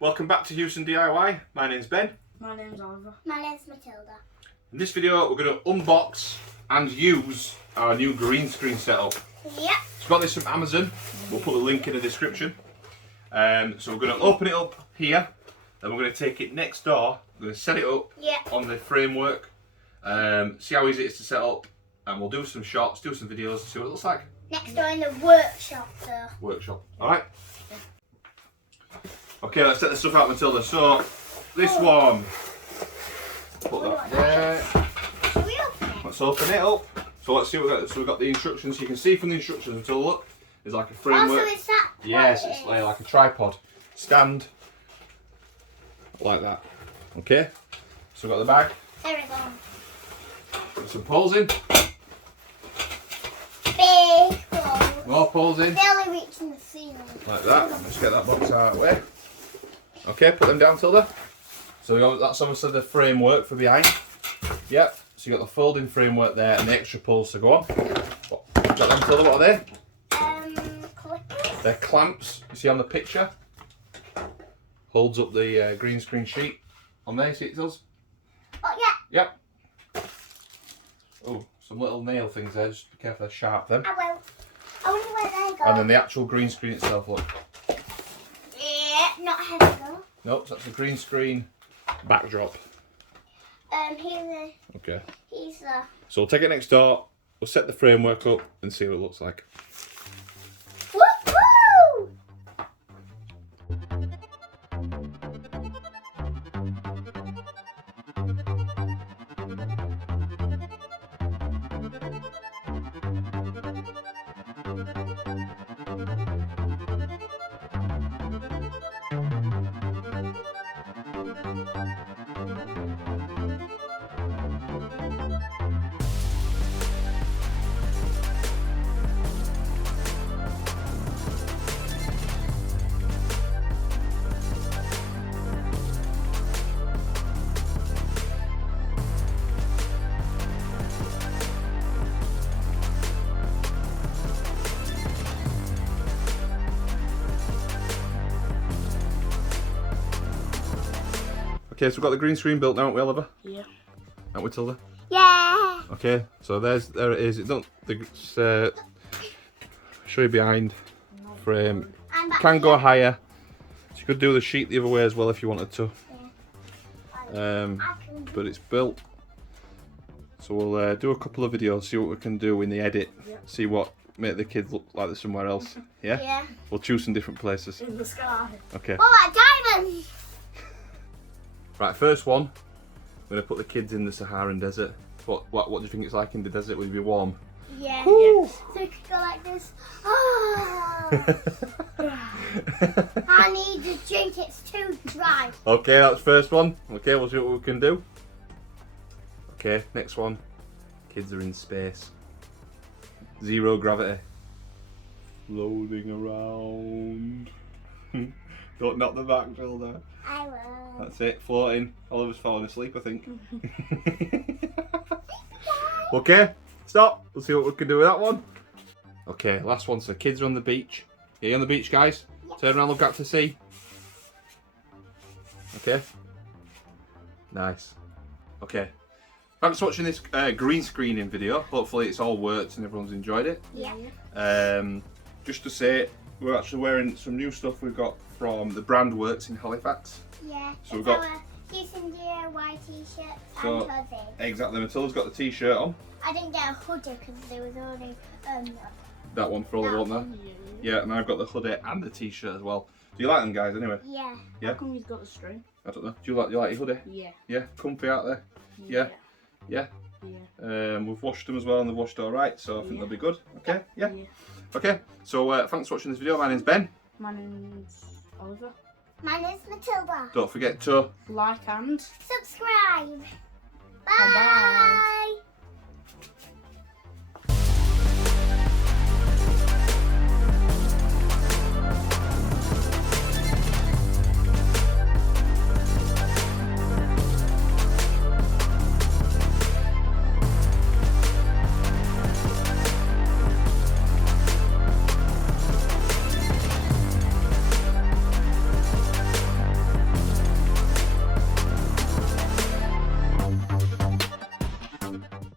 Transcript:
Welcome back to Huson DIY. My name's Ben. My name's Oliver. My name's Matilda. In this video we're going to unbox and use our new green screen setup. Yep. So we got this from Amazon. We'll put the link in the description. So we're going to open it up here. Then we're going to take it next door. We're going to set it up on the framework. See how easy it is to set up. And we'll do some shots, do some videos, see what it looks like. Next door in the workshop though. Workshop. Alright. Okay, let's set the stuff out, Matilda. So, this one. Put that there. Shall we open it? Let's open it up. So let's see what we got. So we've got the instructions. You can see from the instructions, Matilda, look. There's like a framework. Also, is that yes, it's like a tripod. Stand. Like that. Okay. So we've got the bag. There we go. Put some poles in. Big hole. More poles in. Barely reaching the ceiling. Like that. Let's get that box out of the way. Okay, put them down, Tilda. So that's obviously the framework for behind. Yep. So you got the folding framework there and the extra poles to go on. Got them, Tilda. What are they? Clippers. They're clamps. You see on the picture. Holds up the green screen sheet on there. See it does. Oh yeah. Yep. Oh, some little nail things there. Just be careful, they're sharp. Them. I will. I wonder where they go. And then the actual green screen itself. Look. Yeah, not heavy though. Nope, that's the green screen backdrop. Here's the. So we'll take it next door, we'll set the framework up and see what it looks like. Woohoo! Okay, so we've got the green screen built now, haven't we, Oliver? Yeah. Aren't we, Tilda? Yeah. Okay, so there it is. It don't show you behind frame. Can go higher. So you could do the sheet the other way as well if you wanted to. But it's built. So we'll do a couple of videos, see what we can do in the edit. See what make the kids look like they're somewhere else. Yeah? Yeah. We'll choose some different places. In the sky. Okay. What about diamonds? Right, first one. I'm going to put the kids in the Saharan desert. What do you think it's like in the desert? Would it be warm? Yeah. Woo! So we could go like this. Oh. I need a drink, it's too dry. Okay, that's the first one. Okay, we'll see what we can do. Okay, next one. Kids are in space. Zero gravity. Floating around. Don't knock the back, Tilda. I will. That's it, floating. Oliver's falling asleep, I think. Okay, stop. We'll see what we can do with that one. Okay, last one. So kids are on the beach. Are you on the beach, guys? Yep. Turn around, look out to sea. Okay. Nice. Okay. Thanks for watching this green screening video. Hopefully it's all worked and everyone's enjoyed it. Yeah. Just to say, we're actually wearing some new stuff we've got from the Brand Works in Halifax. Yeah. So we've got Huson DIY t-shirts So- and hoodies. Exactly, Matilda's got the t-shirt on. I didn't get a hoodie because there was only That one for all the one there. Yeah, and I've got the hoodie and the t-shirt as well. Do you like them, guys, anyway? Yeah. Yeah? How come he's got the string? I don't know. Do you like your hoodie? Yeah. Yeah? Comfy out there? Yeah? Yeah? Yeah. We've washed them as well and they've washed alright, so I think they'll be good. Okay? Yeah? Okay, so thanks for watching this video. My name's Ben. My name's Oliver. My name's Matilda. Don't forget to Like and Subscribe. Bye-bye. Bye.